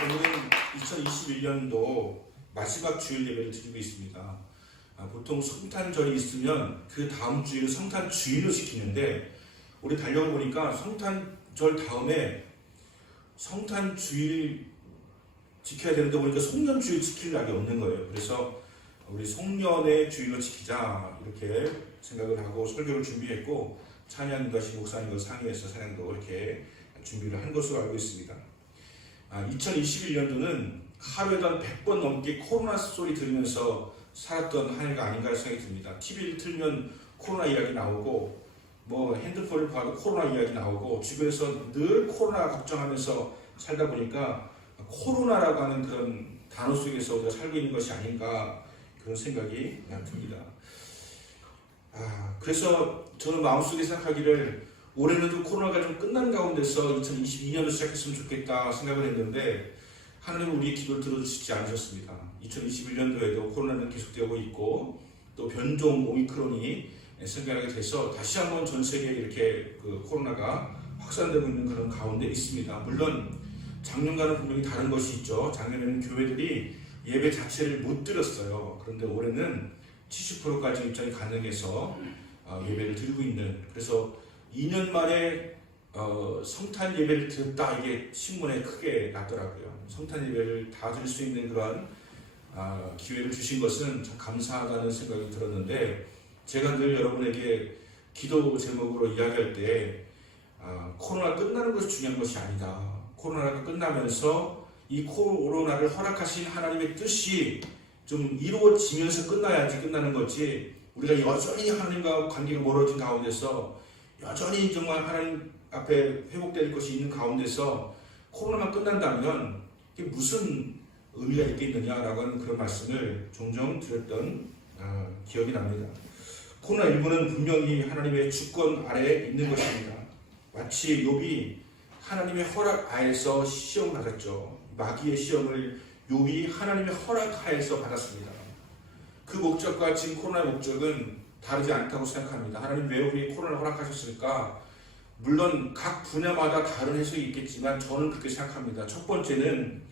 오늘은 2021년도 마지막 주일 예배를 드리고 있습니다. 보통 성탄절이 있으면 그 다음 주일을 성탄 주일로 시키는데 우리 달력을 보니까 성탄절 다음에 성탄 주일 지켜야 되는데 보니까 송년 주일 지킬 날이 없는 거예요. 그래서 우리 송년의 주일로 지키자 이렇게 생각을 하고 설교를 준비했고 찬양과 목사님과 상의해서 찬양도 이렇게 준비를 한 것으로 알고 있습니다. 2021년도는 하루에도 한 100번 넘게 코로나 소리 들으면서 살았던 한 해가 아닌가 생각이 듭니다. TV를 틀면 코로나 이야기 나오고 뭐 핸드폰을 봐도 코로나 이야기 나오고 주변에서 늘 코로나 걱정하면서 살다 보니까 코로나라고 하는 그런 단어 속에서 우리가 살고 있는 것이 아닌가 그런 생각이 듭니다. 그래서 저는 마음속에 생각하기를 올해는 좀 코로나가 좀 끝나는 가운데서 2022년을 시작했으면 좋겠다 생각을 했는데 하나님은 우리의 기도를 들어주시지 않으셨습니다. 2021년도에도 코로나는 계속되고 있고 또 변종 오미크론이 생겨나게 돼서 다시 한번 전 세계에 이렇게 그 코로나가 확산되고 있는 그런 가운데 있습니다. 물론 작년과는 분명히 다른 것이 있죠. 작년에는 교회들이 예배 자체를 못 드렸어요. 그런데 올해는 70%까지 입장이 가능해서 예배를 드리고 있는, 그래서 2년 만에 성탄 예배를 드렸다 이게 신문에 크게 났더라고요. 성탄 예배를 다 드릴 수 있는 그러한 기회를 주신 것은 참 감사하다는 생각이 들었는데 제가 늘 여러분에게 기도 제목으로 이야기할 때 코로나 끝나는 것이 중요한 것이 아니다. 코로나가 끝나면서 이 코로나를 허락하신 하나님의 뜻이 좀 이루어지면서 끝나야지 끝나는 거지, 우리가 여전히 하나님과 관계가 멀어진 가운데서 여전히 정말 하나님 앞에 회복될 것이 있는 가운데서 코로나만 끝난다면 이게 무슨 의미가 있겠느냐라고 하는 그런 말씀을 종종 드렸던 기억이 납니다. 코로나19는 분명히 하나님의 주권 아래에 있는 것입니다. 마치 욥이 하나님의 허락 하에서 시험을 받았죠. 마귀의 시험을 욥이 하나님의 허락하에서 받았습니다. 그 목적과 지금 코로나의 목적은 다르지 않다고 생각합니다. 하나님 왜 우리 코로나를 허락하셨을까? 물론 각 분야마다 다른 해석이 있겠지만 저는 그렇게 생각합니다. 첫 번째는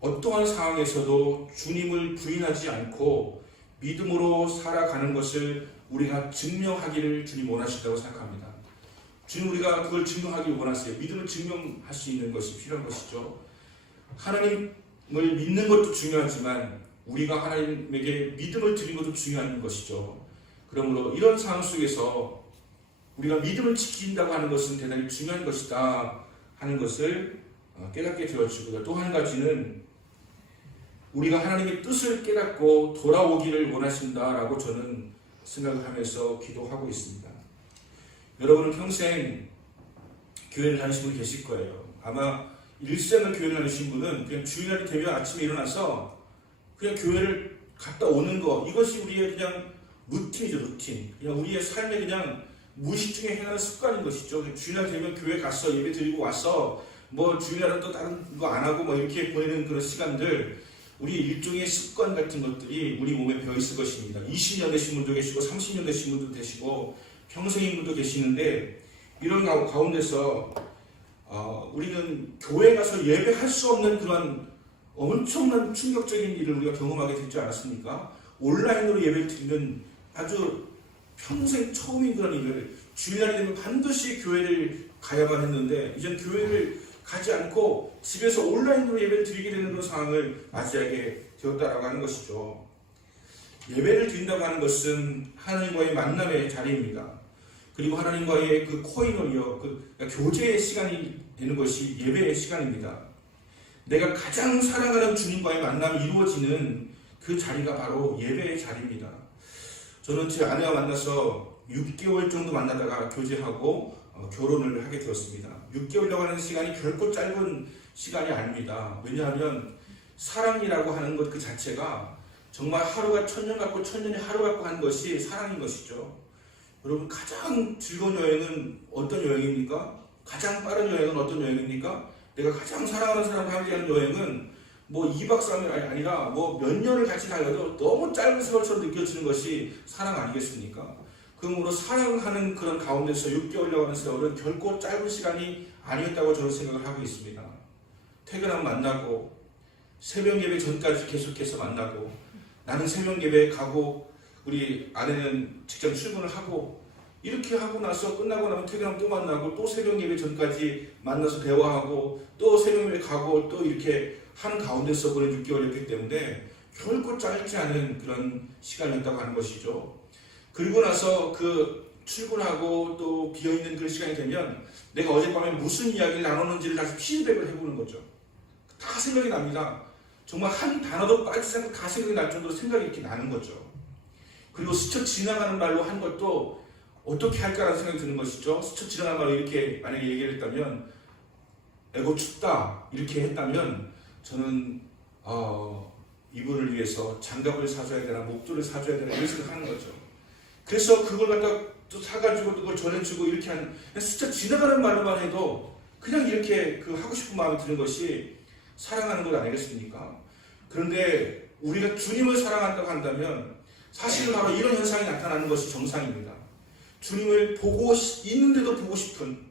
어떠한 상황에서도 주님을 부인하지 않고 믿음으로 살아가는 것을 우리가 증명하기를 주님 원하신다고 생각합니다. 주님 우리가 그걸 증명하기를 원하세요. 믿음을 증명할 수 있는 것이 필요한 것이죠. 하나님을 믿는 것도 중요하지만 우리가 하나님에게 믿음을 드리는 것도 중요한 것이죠. 그러므로 이런 상황 속에서 우리가 믿음을 지킨다고 하는 것은 대단히 중요한 것이다 하는 것을 깨닫게 되어지고요. 또 한 가지는 우리가 하나님의 뜻을 깨닫고 돌아오기를 원하신다라고 저는 생각을 하면서 기도하고 있습니다. 여러분은 평생 교회를 다니신 분 계실 거예요. 아마 일생을 교회를 다니신 분은 그냥 주일날이 되면 아침에 일어나서 그냥 교회를 갔다 오는 거, 이것이 우리의 그냥 루틴이죠, 루틴. 그냥 우리의 삶에 그냥 무의식 중에 행하는 습관인 것이죠. 주일날 되면 교회 가서 예배 드리고 와서 뭐 주일날은 또 다른 거 안 하고 뭐 이렇게 보내는 그런 시간들, 우리 일종의 습관 같은 것들이 우리 몸에 배어 있을 것입니다. 20년 되신 분도 계시고 30년 되신 분도 계시고 평생인 분도 계시는데 이런 가운데서 우리는 교회 가서 예배할 수 없는 그런 엄청난 충격적인 일을 우리가 경험하게 되지 않았습니까? 온라인으로 예배를 드리는 아주 평생 처음인 그런 일을 주일날이 되면 반드시 교회를 가야만 했는데 이젠 교회를 가지 않고 집에서 온라인으로 예배를 드리게 되는 그런 상황을 맞이하게 되었다라고 하는 것이죠. 예배를 드린다고 하는 것은 하나님과의 만남의 자리입니다. 그리고 하나님과의 그 코이노니어, 그러니까 교제의 시간이 되는 것이 예배의 시간입니다. 내가 가장 사랑하는 주님과의 만남이 이루어지는 그 자리가 바로 예배의 자리입니다. 저는 제 아내와 만나서 6개월 정도 만나다가 교제하고 결혼을 하게 되었습니다. 6개월이라고 하는 시간이 결코 짧은 시간이 아닙니다. 왜냐하면 사랑이라고 하는 것 그 자체가 정말 하루가 천년 같고 천년이 하루 같고 하는 것이 사랑인 것이죠. 여러분 가장 즐거운 여행은 어떤 여행입니까? 가장 빠른 여행은 어떤 여행입니까? 내가 가장 사랑하는 사람과 함께하는 여행은 뭐 2박 3일 아니라 뭐 몇 년을 같이 달려도 너무 짧은 세월처럼 느껴지는 것이 사랑 아니겠습니까? 그러므로 사랑하는 그런 가운데서 6개월이라고 하는 세월은 결코 짧은 시간이 아니었다고 저는 생각을 하고 있습니다. 퇴근하면 만나고 새벽 예배 전까지 계속해서 만나고, 나는 새벽 예배 가고 우리 아내는 직장 출근을 하고, 이렇게 하고 나서 끝나고 나면 퇴근하면 또 만나고, 또 새벽 예배 전까지 만나서 대화하고, 또 새벽 예배 가고, 또 이렇게 하는 가운데서 보낸 6개월이었기 때문에 결코 짧지 않은 그런 시간이었다고 하는 것이죠. 그리고 나서 그 출근하고 또 비어있는 그런 시간이 되면 내가 어젯밤에 무슨 이야기를 나눴는지를 다시 피드백을 해보는 거죠. 다 생각이 납니다. 정말 한 단어도 빠지지 않고 다 생각이 날 정도로 생각이 이렇게 나는 거죠. 그리고 스쳐 지나가는 말로 한 것도 어떻게 할까라는 생각이 드는 것이죠. 스쳐 지나가는 말로 이렇게 만약에 얘기를 했다면, 에고 춥다 이렇게 했다면 저는 이분을 위해서 장갑을 사줘야 되나 목도를 사줘야 되나 이런 생각을 하는 거죠. 그래서 그걸 갖다 또 사가지고 그걸 전해주고 이렇게 하는, 스쳐 지나가는 말로만 해도 그냥 이렇게 그 하고 싶은 마음이 드는 것이 사랑하는 것 아니겠습니까? 그런데 우리가 주님을 사랑한다고 한다면 사실은 바로 이런 현상이 나타나는 것이 정상입니다. 주님을 보고 있는데도 보고 싶은,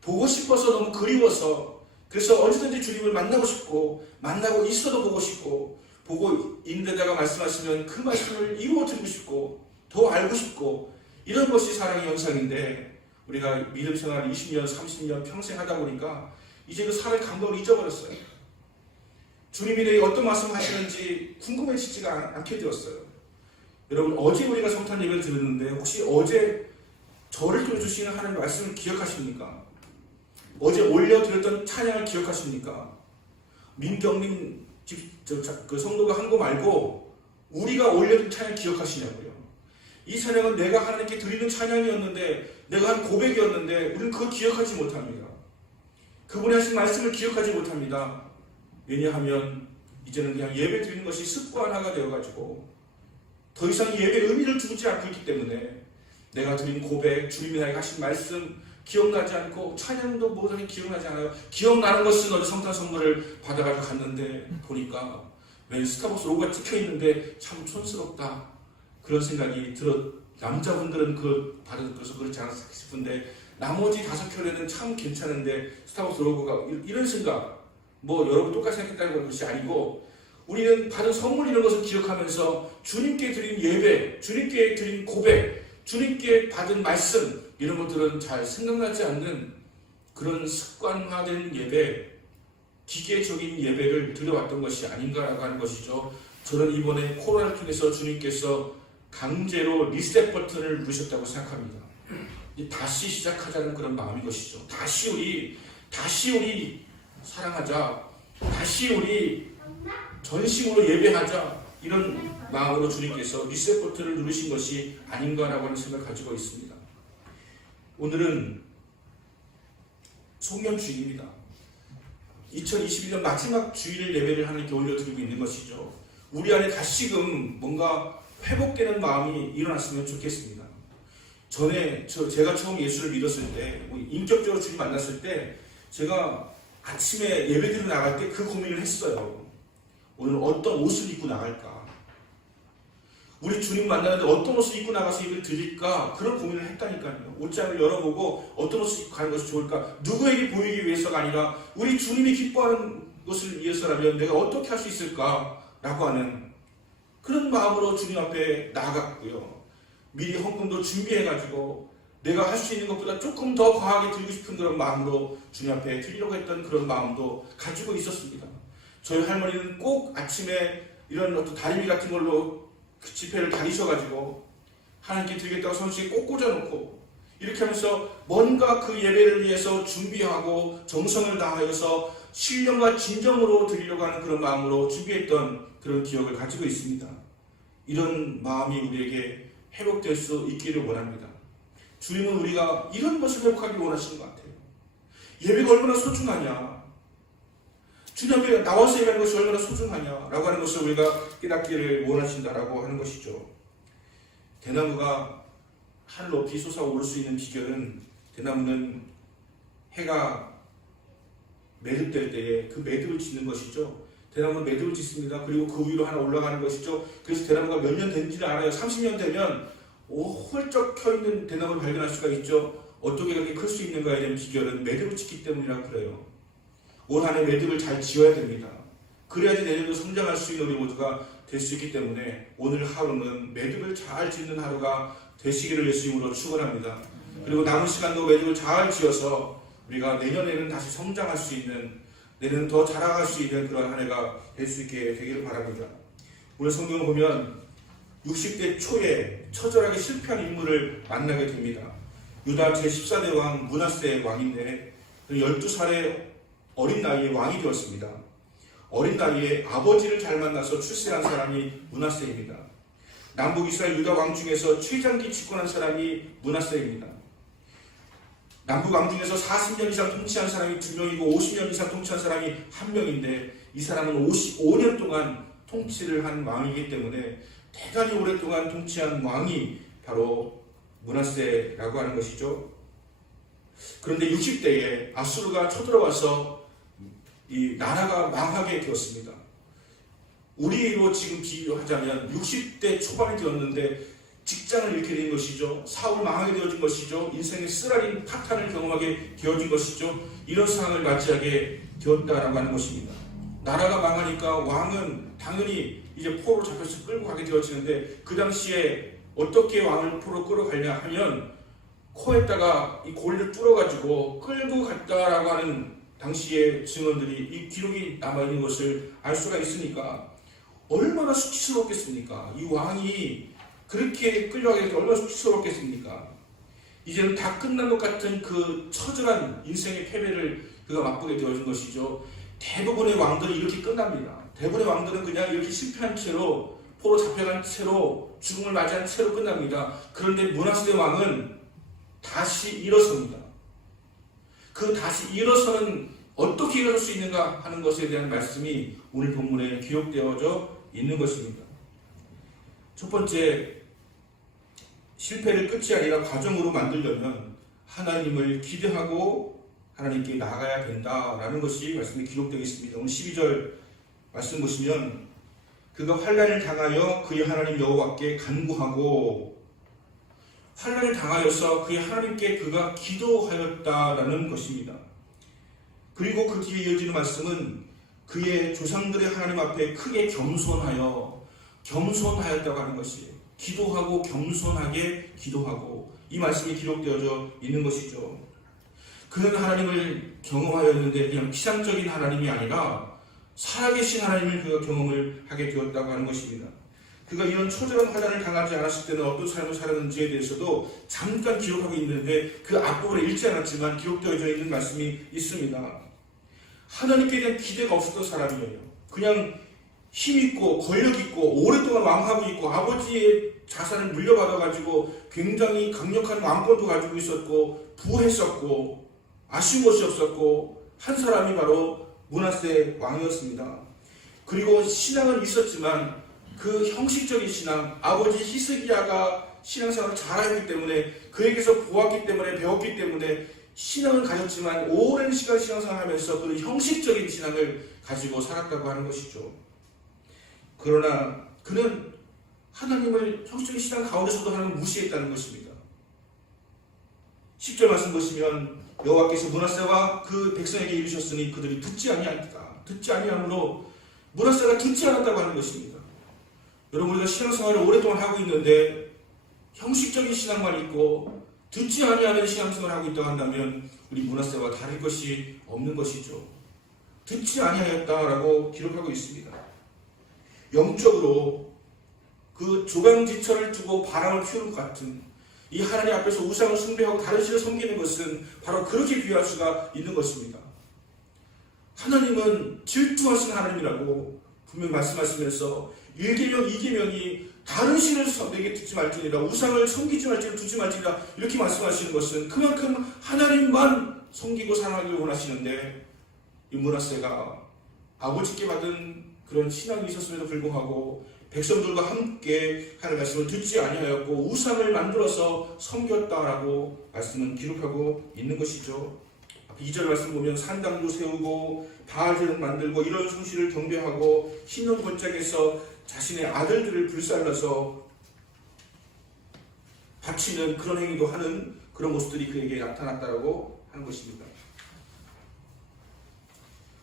보고 싶어서 너무 그리워서, 그래서 언제든지 주님을 만나고 싶고, 만나고 있어도 보고 싶고, 보고 있는데다가 말씀하시면 그 말씀을 이루어드리고 싶고, 더 알고 싶고, 이런 것이 사랑의 현상인데, 우리가 믿음 생활을 20년, 30년 평생 하다 보니까 이제 그 사랑의 감각을 잊어버렸어요. 주님이 내게 어떤 말씀 하시는지 궁금해지지가 않게 되었어요. 여러분, 어제 우리가 성탄 예배를 드렸는데 혹시 어제 저를 통해 주시는 하나님의 말씀을 기억하십니까? 어제 올려드렸던 찬양을 기억하십니까? 민경민 그 성도가 한 거 말고 우리가 올려드린 찬양 기억하시냐고요. 이 찬양은 내가 하나님께 드리는 찬양이었는데, 내가 한 고백이었는데 우리는 그걸 기억하지 못합니다. 그분이 하신 말씀을 기억하지 못합니다. 왜냐하면 이제는 그냥 예배 드리는 것이 습관화가 되어가지고 더 이상 예배에 의미를 두지 않고 있기 때문에 내가 드린 고백, 주님이 나에게 하신 말씀 기억나지 않고, 찬양도 모든 게 기억나지 않아요. 기억나는 것은 어제 성탄 선물을 받아가지고 갔는데 보니까 왜 스타벅스 로고가 찍혀있는데 참 촌스럽다, 그런 생각이 들어. 남자분들은 그 받아서 그렇지 않았을까 싶은데 나머지 5켤레는 참 괜찮은데 스타벅스 로고가, 이런 생각, 뭐 여러분 똑같이 생각했다는 것이 아니고, 우리는 받은 선물 이런 것을 기억하면서 주님께 드린 예배, 주님께 드린 고백, 주님께 받은 말씀, 이런 것들은 잘 생각나지 않는 그런 습관화된 예배, 기계적인 예배를 드려왔던 것이 아닌가라고 하는 것이죠. 저는 이번에 코로나를 통해서 주님께서 강제로 리셋 버튼을 누르셨다고 생각합니다. 다시 시작하자는 그런 마음인 것이죠. 다시 우리 사랑하자, 다시 우리 전심으로 예배하자, 이런 마음으로 주님께서 리셋 버튼을 누르신 것이 아닌가라고 하는 생각을 가지고 있습니다. 오늘은 송년 주일입니다. 2021년 마지막 주일 예배를 하나님께 올려드리고 있는 것이죠. 우리 안에 다시금 뭔가 회복되는 마음이 일어났으면 좋겠습니다. 제가 처음 예수를 믿었을 때, 인격적으로 주님 만났을 때, 제가 아침에 예배드리러 나갈 때 그 고민을 했어요. 오늘 어떤 옷을 입고 나갈까? 우리 주님 만나는데 어떤 옷을 입고 나가서 예배를 드릴까? 그런 고민을 했다니까요. 옷장을 열어보고 어떤 옷을 입고 가는 것이 좋을까? 누구에게 보이기 위해서가 아니라 우리 주님이 기뻐하는 것을 위해서라면 내가 어떻게 할 수 있을까? 라고 하는 그런 마음으로 주님 앞에 나아갔고요. 미리 헌금도 준비해가지고 내가 할 수 있는 것보다 조금 더 과하게 드리고 싶은 그런 마음으로 주님 앞에 드리려고 했던 그런 마음도 가지고 있었습니다. 저희 할머니는 꼭 아침에 이런 어떤 다리미 같은 걸로 그 지폐를 다니셔가지고 하나님께 드리겠다고 손수에 꼭 꽂아놓고, 이렇게 하면서 뭔가 그 예배를 위해서 준비하고 정성을 다하여서 신령과 진정으로 드리려고 하는 그런 마음으로 준비했던 그런 기억을 가지고 있습니다. 이런 마음이 우리에게 회복될 수 있기를 원합니다. 주님은 우리가 이런 것을 회복하기를 원하시는 것 같아요. 예배가 얼마나 소중하냐, 주님 앞에 나와서 예배하는 것이 얼마나 소중하냐라고 하는 것을 우리가 깨닫기를 원하신다라고 하는 것이죠. 대나무가 하늘 높이 솟아오를 수 있는 비결은, 대나무는 해가 매듭될 때에 그 매듭을 짓는 것이죠. 대나무는 매듭을 짓습니다. 그리고 그 위로 하나 올라가는 것이죠. 그래서 대나무가 몇 년 된지를 알아요. 30년 되면 홀쩍 켜있는 대나무를 발견할 수가 있죠. 어떻게 그렇게 클 수 있는가에 대한 비결은 매듭을 짓기 때문이라고 그래요. 올 한해 매듭을 잘 지어야 됩니다. 그래야지 내년도 성장할 수 있는 우리 모두가 될 수 있기 때문에 오늘 하루는 매듭을 잘 짓는 하루가 되시기를 예수님으로 축원합니다. 그리고 남은 시간도 매듭을 잘 지어서 우리가 내년에는 다시 성장할 수 있는, 내년은 더 자라갈 수 있는 그런 한 해가 될 수 있게 되기를 바랍니다. 오늘 성경을 보면 60대 초에 처절하게 실패한 인물을 만나게 됩니다. 유다 제14대 왕 므낫세 왕인데 12살의 어린 나이에 왕이 되었습니다. 어린 나이에 아버지를 잘 만나서 출세한 사람이 므낫세입니다. 남북 이스라엘 유다 왕 중에서 최장기 집권한 사람이 므낫세입니다. 남북 왕 중에서 40년 이상 통치한 사람이 2명이고 50년 이상 통치한 사람이 1명인데 이 사람은 55년 동안 통치를 한 왕이기 때문에 대단히 오랫동안 통치한 왕이 바로 므낫세라고 하는 것이죠. 그런데 60대에 아수르가 쳐들어와서 이 나라가 망하게 되었습니다. 우리로 지금 비유하자면 60대 초반이 되었는데 직장을 잃게 된 것이죠. 사업을 망하게 되어진 것이죠. 인생의 쓰라린 파탄을 경험하게 되어진 것이죠. 이런 상황을 맞이하게 되었다라고 하는 것입니다. 나라가 망하니까 왕은 당연히 이제 포로 잡혀서 끌고 가게 되어지는데 그 당시에 어떻게 왕을 포로 끌어가냐 하면 코에다가 이 고리를 뚫어가지고 끌고 갔다라고 하는 당시의 증언들이 이 기록이 남아있는 것을 알 수가 있으니까 얼마나 수치스럽겠습니까? 이 왕이 그렇게 끌려가게 될 때 얼마나 수치스럽겠습니까? 이제는 다 끝난 것 같은 그 처절한 인생의 패배를 그가 맛보게 되어진 것이죠. 대부분의 왕들이 이렇게 끝납니다. 대부분의 왕들은 그냥 이렇게 실패한 채로 포로 잡혀간 채로 죽음을 맞이한 채로 끝납니다. 그런데 므낫세 왕은 다시 일어섭니다. 그 다시 일어서는 어떻게 일어설 수 있는가 하는 것에 대한 말씀이 오늘 본문에 기록되어져 있는 것입니다. 첫 번째, 실패를 끝이 아니라 과정으로 만들려면 하나님을 기대하고 하나님께 나아가야 된다라는 것이 말씀에 기록되어 있습니다. 오늘 12절 말씀 보시면 그가 환난을 당하여 그의 하나님 여호와께 간구하고, 환난을 당하여서 그의 하나님께 그가 기도하였다라는 것입니다. 그리고 그 뒤에 이어지는 말씀은 그의 조상들의 하나님 앞에 크게 겸손하였다고 하는 것이에요. 기도하고 겸손하게 기도하고, 이 말씀이 기록되어져 있는 것이죠. 그는 하나님을 경험하였는데 그냥 피상적인 하나님이 아니라 살아계신 하나님을 그가 경험을 하게 되었다고 하는 것입니다. 그가 이런 초절한 환난을 당하지 않았을 때는 어떤 삶을 살았는지에 대해서도 잠깐 기록하고 있는데 그 앞부분에 읽지 않았지만 기록되어져 있는 말씀이 있습니다. 하나님께 대한 기대가 없었던 사람이에요. 그냥 힘있고 권력있고 오랫동안 왕하고 있고 아버지의 자산을 물려받아가지고 굉장히 강력한 왕권도 가지고 있었고 부했었고 아쉬운 것이 없었고 한 사람이 바로 므낫세 왕이었습니다. 그리고 신앙은 있었지만 그 형식적인 신앙, 아버지 히스기야가 신앙생활을 잘했기 때문에 그에게서 보았기 때문에 배웠기 때문에 신앙을 가졌지만 오랜 시간 신앙생활을 하면서 그는 형식적인 신앙을 가지고 살았다고 하는 것이죠. 그러나 그는 하나님을 형식적인 신앙 가운데서도 하나님을 무시했다는 것입니다. 10절 말씀 보시면 여호와께서 므낫세와 그 백성에게 이르셨으니 그들이 듣지 아니하니까, 듣지 아니함으로 므낫세가 듣지 않았다고 하는 것입니다. 여러분, 우리가 신앙생활을 오랫동안 하고 있는데 형식적인 신앙만 있고 듣지 아니하는 신앙생활을 하고 있다고 한다면 우리 므낫세와 다를 것이 없는 것이죠. 듣지 아니하였다라고 기록하고 있습니다. 영적으로 그 조강지처를 두고 바람을 피우는 것 같은 이 하나님 앞에서 우상을 숭배하고 다른 신을 섬기는 것은 바로 그렇게 비유할 수가 있는 것입니다. 하나님은 질투하신 하나님이라고 분명히 말씀하시면서 1계명, 2계명이 다른 신을 내게 듣지 말지니라, 우상을 섬기지 말지니라, 두지 말지니라 이렇게 말씀하시는 것은 그만큼 하나님만 섬기고 사랑하기를 원하시는데 이 므낫세가 아버지께 받은 그런 신앙이 있었음에도 불구하고 백성들과 함께 하는 말씀을 듣지 아니하였고 우상을 만들어서 섬겼다라고 말씀은 기록하고 있는 것이죠. 2절 말씀 보면 산당도 세우고 바알제를 만들고 이런 숭실을 경배하고 흰옷 골짜기에서 자신의 아들들을 불살라서 바치는 그런 행위도 하는 그런 모습들이 그에게 나타났다라고 하는 것입니다.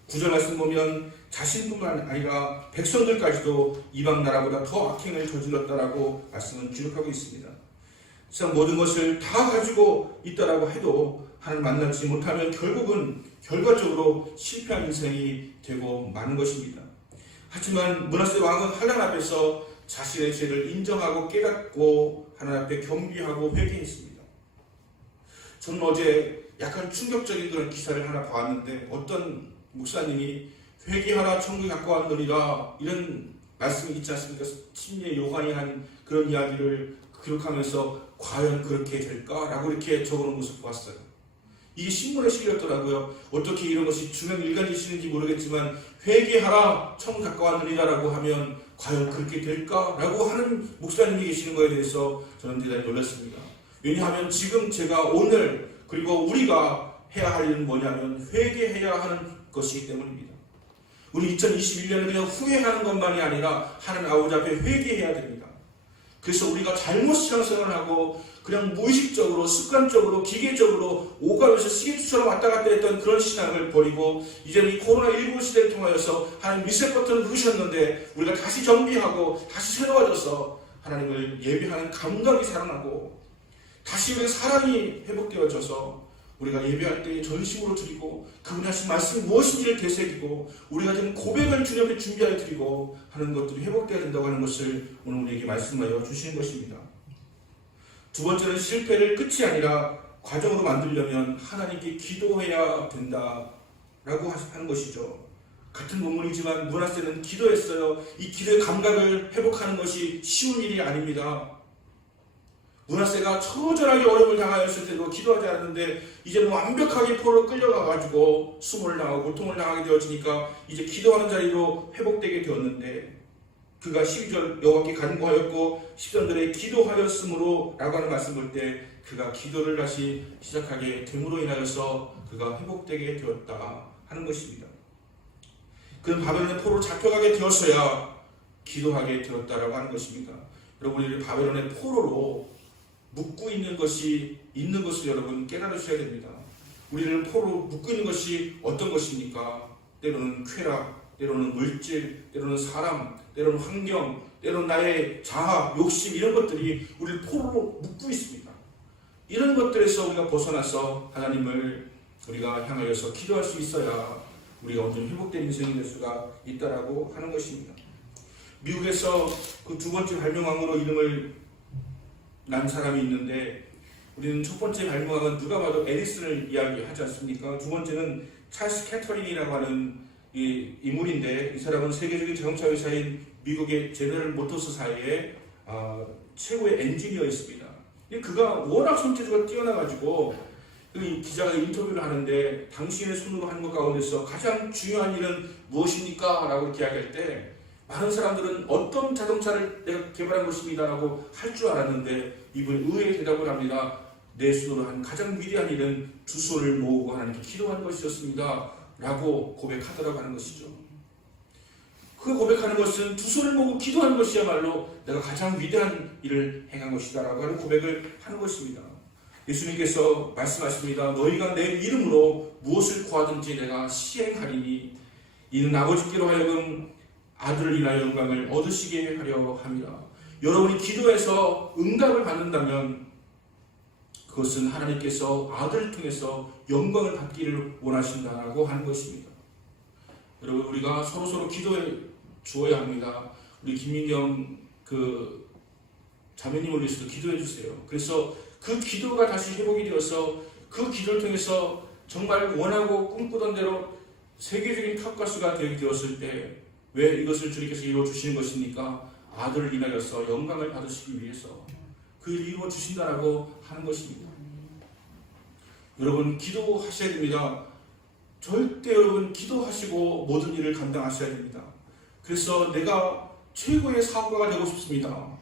9절 말씀 보면 자신뿐만 아니라 백성들까지도 이방 나라보다 더 악행을 저질렀다라고 말씀은 기록하고 있습니다. 세상 모든 것을 다 가지고 있다라고 해도 하나님 만나지 못하면 결국은 결과적으로 실패한 인생이 되고 마는 것입니다. 하지만 므낫세 왕은 하나님 앞에서 자신의 죄를 인정하고 깨닫고 하나님 앞에 경비하고 회개했습니다. 저는 어제 약간 충격적인 그런 기사를 하나 봤는데 어떤 목사님이 회개하라 천국에 가까웠느니라 이런 말씀이 있지 않습니까? 침례 요한이 한 그런 이야기를 기록하면서 과연 그렇게 될까라고 이렇게 적어놓은 모습 보았어요. 이게 신문에 실렸더라고요. 어떻게 이런 것이 주명 일관이시는지 모르겠지만 회개하라 천국 가까웠느니라라고 하면 과연 그렇게 될까라고 하는 목사님이 계시는 거에 대해서 저는 대단히 놀랐습니다. 왜냐하면 지금 제가 오늘 그리고 우리가 해야 할 일은 뭐냐면 회개해야 하는 것이기 때문입니다. 우리 2021년은 그냥 후회하는 것만이 아니라 하나님 아버지 앞에 회개해야 됩니다. 그래서 우리가 잘못 신앙생활을 하고 그냥 무의식적으로 습관적으로 기계적으로 오가면서 시계추처럼 왔다 갔다 했던 그런 신앙을 버리고 이제는 이 코로나19 시대를 통하여서 하나님 리셋 버튼을 누르셨는데 우리가 다시 정비하고 다시 새로워져서 하나님을 예배하는 감각이 살아나고 다시 우리의 사랑이 회복되어져서 우리가 예배할 때 전심으로 드리고 그분이 하신 말씀이 무엇인지를 되새기고 우리가 된 고백을 주님 앞에 준비하여 드리고 하는 것들이 회복되어야 된다고 하는 것을 오늘 우리에게 말씀하여 주시는 것입니다. 두 번째는 실패를 끝이 아니라 과정으로 만들려면 하나님께 기도해야 된다라고 하는 것이죠. 같은 본문이지만 므낫세는 기도했어요. 이 기도의 감각을 회복하는 것이 쉬운 일이 아닙니다. 므낫세가 처절하게 어려움을 당하였을 때도 기도하지 않았는데 이제는 완벽하게 포로로 끌려가가지고 수모를 당하고 고통을 당하게 되어지니까 이제 기도하는 자리로 회복되게 되었는데 그가 12절 여호와께 간구하였고 10절들에 기도하였으므로 라고 하는 말씀 볼 때 그가 기도를 다시 시작하게 됨으로 인하여서 그가 회복되게 되었다 하는 것입니다. 그는 바벨론의 포로로 잡혀가게 되었어야 기도하게 되었다라고 하는 것입니다. 여러분 우리를 바벨론의 포로로 묶고 있는 것이 있는 것을 여러분 깨달으셔야 됩니다. 우리를 포로로 묶고 있는 것이 어떤 것입니까? 때로는 쾌락, 때로는 물질, 때로는 사람, 때로는 환경, 때로는 나의 자아, 욕심 이런 것들이 우리를 포로로 묶고 있습니다. 이런 것들에서 우리가 벗어나서 하나님을 우리가 향하여서 기도할 수 있어야 우리가 온전히 회복된 인생이 될 수가 있다라고 하는 것입니다. 미국에서 그 두 번째 발명왕으로 이름을 난 사람이 있는데 우리는 첫 번째 발명왕은 누가 봐도 에디슨을 이야기하지 않습니까? 두 번째는 찰스 캐터린이라고 하는 이 인물인데 이 사람은 세계적인 자동차 회사인 미국의 제너럴 모터스사의 최고의 엔지니어였습니다. 그가 워낙 손재주가 뛰어나가지고 그 기자가 인터뷰를 하는데 당신의 손으로 하는 것 가운데서 가장 중요한 일은 무엇입니까? 라고 이렇게 이야기할 때 많은 사람들은 어떤 자동차를 내가 개발한 것입니다 라고 할 줄 알았는데 이분이 의외의 대답을 합니다. 내 손으로 한 가장 위대한 일은 두 손을 모으고 하나님께 기도하는 것이었습니다 라고 고백하더라고 하는 것이죠. 그 고백하는 것은 두 손을 모으고 기도하는 것이야말로 내가 가장 위대한 일을 행한 것이다 라고 하는 고백을 하는 것입니다. 예수님께서 말씀하십니다. 너희가 내 이름으로 무엇을 구하든지 내가 시행하리니 이는 아버지께로 하여금 아들을 인하여 영광을 얻으시게 하려 합니다. 여러분이 기도해서 응답을 받는다면 그것은 하나님께서 아들을 통해서 영광을 받기를 원하신다고 하는 것입니다. 여러분 우리가 서로 기도해 주어야 합니다. 우리 김민경 그 자매님을 위해서도 기도해 주세요. 그래서 그 기도가 다시 회복이 되어서 그 기도를 통해서 정말 원하고 꿈꾸던 대로 세계적인 탑가수가 되게 되었을 때 왜 이것을 주님께서 이루어 주시는 것입니까? 아들을 인하여서 영광을 받으시기 위해서 그 일을 이루어 주신다라고 하는 것입니다. 여러분 기도하셔야 됩니다. 절대 여러분 기도하시고 모든 일을 감당하셔야 됩니다. 그래서 내가 최고의 사업가가 되고 싶습니다.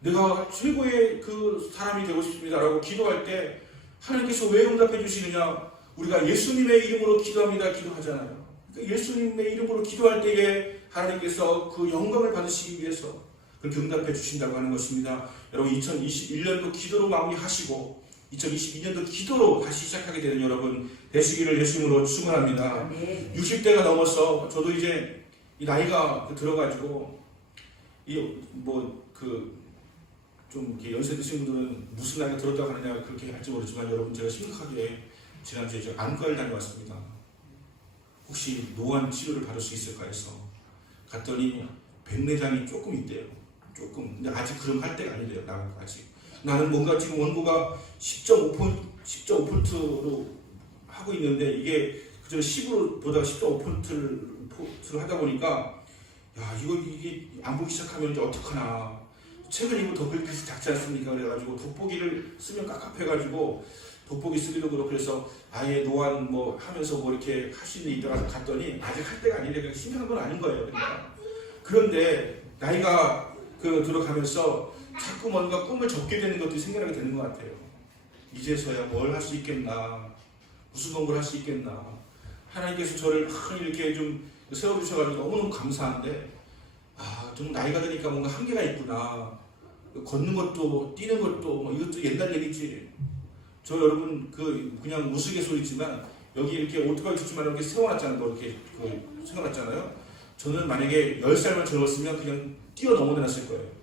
내가 최고의 그 사람이 되고 싶습니다라고 기도할 때 하나님께서 왜 응답해 주시느냐? 우리가 예수님의 이름으로 기도합니다. 기도하잖아요. 그러니까 예수님의 이름으로 기도할 때에 하나님께서 그 영광을 받으시기 위해서 그렇게 응답해 주신다고 하는 것입니다. 여러분 2021년도 기도로 마무리하시고 2022년도 기도로 다시 시작하게 되는 여러분 되시기를 예수님으로 축원합니다. 60대가 넘어서 저도 이제 이 나이가 들어가지고 좀 연세 드신 분들은 무슨 나이가 들었다고 하느냐 그렇게 할지 모르지만 여러분 제가 심각하게 지난주에 저 안과를 다녀왔습니다. 혹시 노안 치료를 받을 수 있을까 해서 갔더니 백내장이 조금 있대요. 조금. 근데 아직 그럼 할 때가 아니래요. 아직. 나는 뭔가 지금 원고가 10.5%로 하고 있는데 이게 그저 10으로 보다가 10.5%를 하다 보니까 야 이게 안 보기 시작하면 이제 어떡하나. 최근 이거 돋보기 작지 않습니까? 그래가지고 돋보기를 쓰면 깝깝해가지고 돋보기 쓰기도 그렇고 그래서 아예 노안 하면서 이렇게 할 수 있는 이들한테 갔더니 아직 할 때가 아니래. 그냥 심각한 건 아닌 거예요. 그러니까. 그런데 나이가 들어가면서 자꾸 뭔가 꿈을 접게 되는 것들이 생겨나게 되는 것 같아요. 이제서야 뭘 할 수 있겠나, 무슨 공부를 할 수 있겠나. 하나님께서 저를 이렇게 좀 세워주셔가지고 너무너무 감사한데 좀 나이가 드니까 뭔가 한계가 있구나. 걷는 것도 뛰는 것도 이것도 옛날 얘기지. 저 여러분 그냥 우스갯소리지만 여기 이렇게 오토바이 주지만 이렇게 세워놨잖아요. 이렇게 세워놨잖아요. 저는 만약에 10살만 젊었으면 그냥 뛰어넘어내놨을 거예요.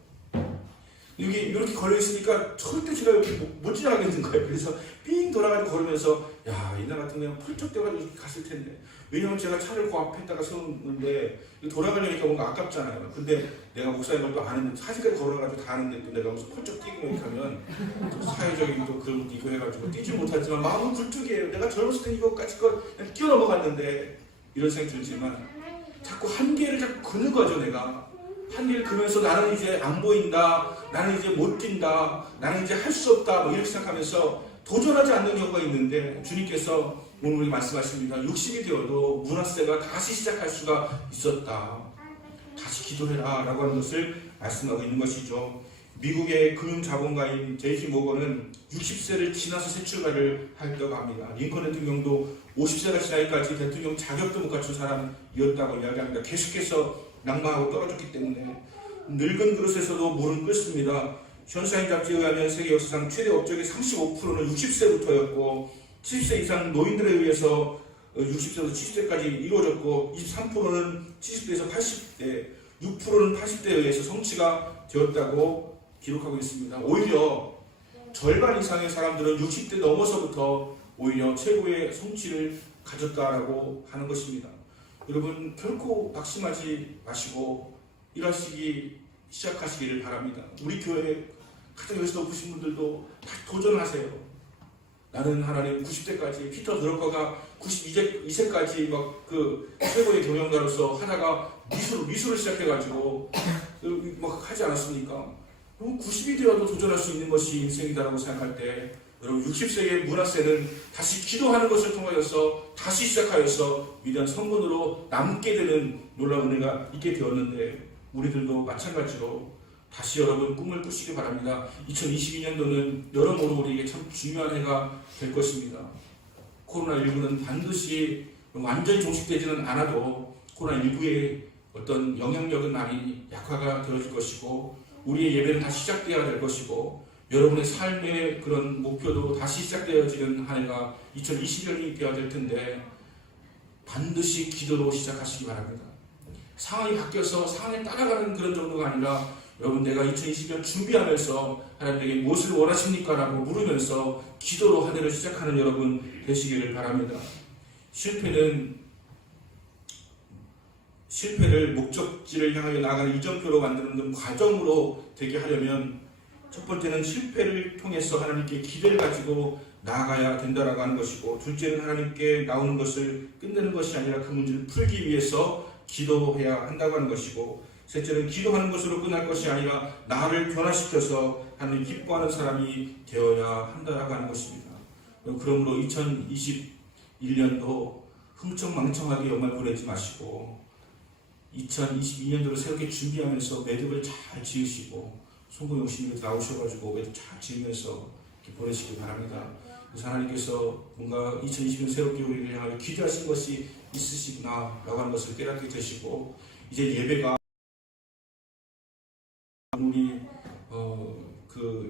여기 이렇게 걸려있으니까 절대 제가 여기 못 지나가겠는 거예요. 그래서 삥 돌아가지고 걸으면서 야 이날 같은 그냥 펄쩍 뛰어가지고 갔을 텐데. 왜냐면 제가 차를 그 앞에다가 세우는데 돌아가려니까 뭔가 아깝잖아요. 근데 내가 목사님을 또 아는데 사진까지 걸어가지고 다 아는데 또 내가 무슨 펄쩍 뛰고 이렇게 하면 사회적인 또 그런 것도 있고 해가지고 뛰지 못하지만 마음은 굴뚝이에요. 내가 젊었을 때 이거까지 그냥 뛰어넘어갔는데 이런 생각이 들지만 자꾸 한계를 자꾸 그는 거죠. 내가 한계를 그면서 나는 이제 안 보인다, 나는 이제 못 뛴다, 나는 이제 할 수 없다 이렇게 생각하면서 도전하지 않는 경우가 있는데 주님께서 오늘 우리 말씀하십니다. 60이 되어도 문화세가 다시 시작할 수가 있었다. 다시 기도해라 라고 하는 것을 말씀하고 있는 것이죠. 미국의 금융자본가인 JP 모건은 60세를 지나서 새 출발을 했다고 합니다. 링컨 대통령도 50세가 지나기까지 대통령 자격도 못 갖춘 사람이었다고 이야기합니다. 계속해서 낭망하고 떨어졌기 때문에 늙은 그릇에서도 물은 끓습니다. 션샤인 잡지에 의하면 세계 역사상 최대 업적의 35%는 60세부터였고 70세 이상 노인들에 의해서 60세부터 70세까지 이루어졌고 23%는 70세에서 80대, 6%는 80대에 의해서 성취가 되었다고 기록하고 있습니다. 오히려 절반 이상의 사람들은 60대 넘어서부터 오히려 최고의 성취를 가졌다라고 하는 것입니다. 여러분 결코 낙심하지 마시고 일하시기 시작하시기를 바랍니다. 우리 교회 가장 열쇠 높으신 분들도 다시 도전하세요. 나는 하나님 90대까지 피터 드러커가 92세까지 최고의 경영가로서 하다가 미술을 시작해가지고 하지 않았습니까? 90이 되어도 도전할 수 있는 것이 인생이다라고 생각할 때 여러분 60세의 문화세는 다시 기도하는 것을 통하여서 다시 시작하여서 위대한 성문으로 남게 되는 놀라운 은혜가 있게 되었는데 우리들도 마찬가지로 다시 여러분 꿈을 꾸시기 바랍니다. 2022년도는 여러모로 우리에게 참 중요한 해가 될 것입니다. 코로나19는 반드시 완전히 종식되지는 않아도 코로나19의 어떤 영향력은 많이 약화가 되어질 것이고 우리의 예배는 다시 시작되어야 될 것이고 여러분의 삶의 그런 목표도 다시 시작되어지는 한 해가 2020년이 되어야 될 텐데 반드시 기도로 시작하시기 바랍니다. 상황이 바뀌어서 상황에 따라가는 그런 정도가 아니라 여러분 내가 2020년 준비하면서 하나님에게 무엇을 원하십니까? 라고 물으면서 기도로 한 해를 시작하는 여러분 되시기를 바랍니다. 실패를 목적지를 향하여 나아가는 이정표로 만드는 과정으로 되게 하려면 첫 번째는 실패를 통해서 하나님께 기대를 가지고 나아가야 된다라고 하는 것이고 둘째는 하나님께 나오는 것을 끝내는 것이 아니라 그 문제를 풀기 위해서 기도해야 한다고 하는 것이고 셋째는 기도하는 것으로 끝날 것이 아니라 나를 변화시켜서 하나님 기뻐하는 사람이 되어야 한다라고 하는 것입니다. 그러므로 2021년도 흥청망청하게 연말 보내지 마시고 2022년도를 새롭게 준비하면서 매듭을 잘 지으시고 송구영 씨님이 나오셔가지고 매듭 잘 지으면서 이렇게 보내시기 바랍니다. 그래서 하나님께서 뭔가 2020년 새롭게 우리를 향하여 기대하신 것이 있으시구나 라고 하는 것을 깨닫게 되시고 이제 예배가 우리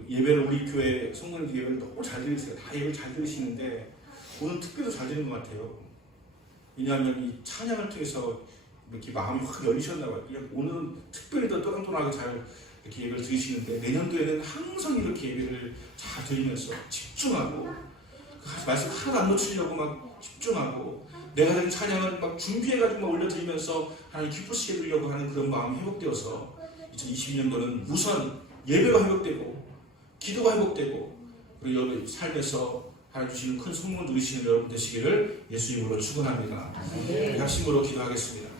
예배를 우리 교회 성도님 예배를 너무 잘 들으세요. 다 예배를 잘 들으시는데 오늘 특별히 잘 들은 것 같아요. 왜냐하면 이 찬양을 통해서 이렇게 마음이 확 열리셨나 봐요. 그냥 오늘은 특별히 더 또랑또랑하게 잘 이렇게 예배를 드리시는데 내년도에는 항상 이렇게 예배를 잘 드리면서 집중하고 말씀 하나도 안 놓치려고 막 집중하고 내가 된 찬양을 막 준비해가지고 막 올려드리면서 하나님 기쁘시게 해드리려고 하는 그런 마음이 회복되어서 2022년도는 우선 예배가 회복되고 기도가 회복되고 그리고 여러분 삶에서 하나님 주시는 큰 소문 누리시는 여러분 되시기를 예수 이름으로 축원합니다. 합심으로 기도하겠습니다.